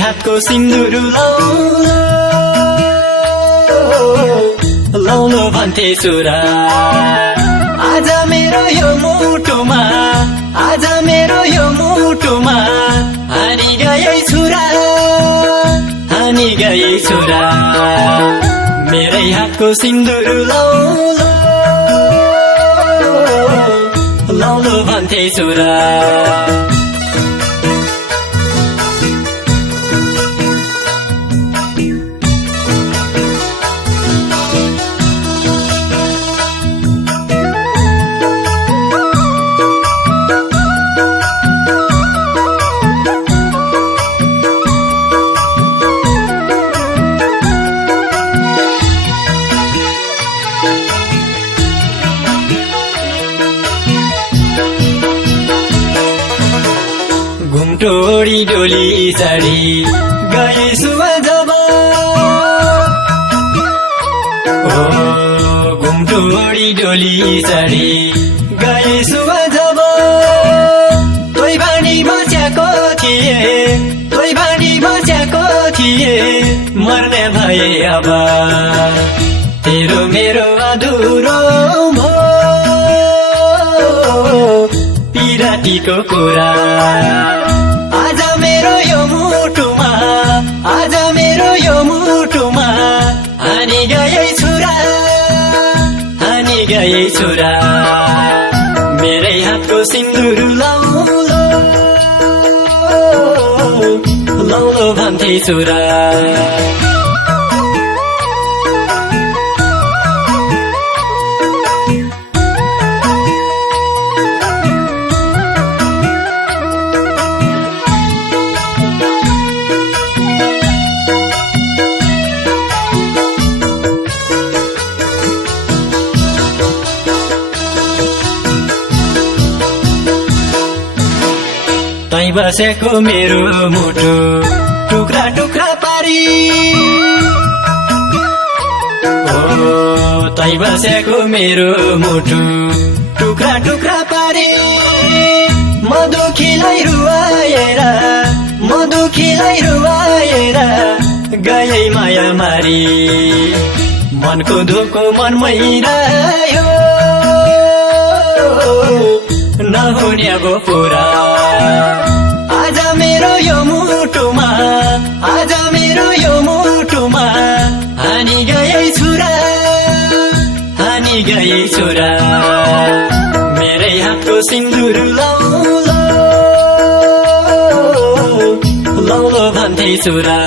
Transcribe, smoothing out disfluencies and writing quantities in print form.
हातको सिन्दुर लाउलो भन्थे छोरा आज मेरो यो मुटुमा आज मेरो यो मुटुमा हानी गए छोरा हानी गए छोरा मेरै हातको सिन्दुर लाउलो भन्थे छोरा घुमटोडी डोली चढी गए सुवा जब घुमटोडी डोली चढी गए सुवा जब तोइ बानी बच्याको थिए मर्ने भए अब तेरो मेरो अधुरो पिरातीको कुरा आज मेरो यो मुटुमा हानी गए छोरा मेरै हातको सिन्दुर लाउलो भन्थे छोरा तै बसेको मेरो मुटु टुक्रा टुक्रा पारी तै बसेको मेरो मुटु टुक्रा टुक्रा पारी म दुखीलाई रुवाएर गए माया मारी मनको धोको मनमै रह्यो नहुने अब पुरा आज मेरो यो मुटुमा हानी गए छोरा मेरै हातको सिन्दुर लाउलो भन्थे छोरा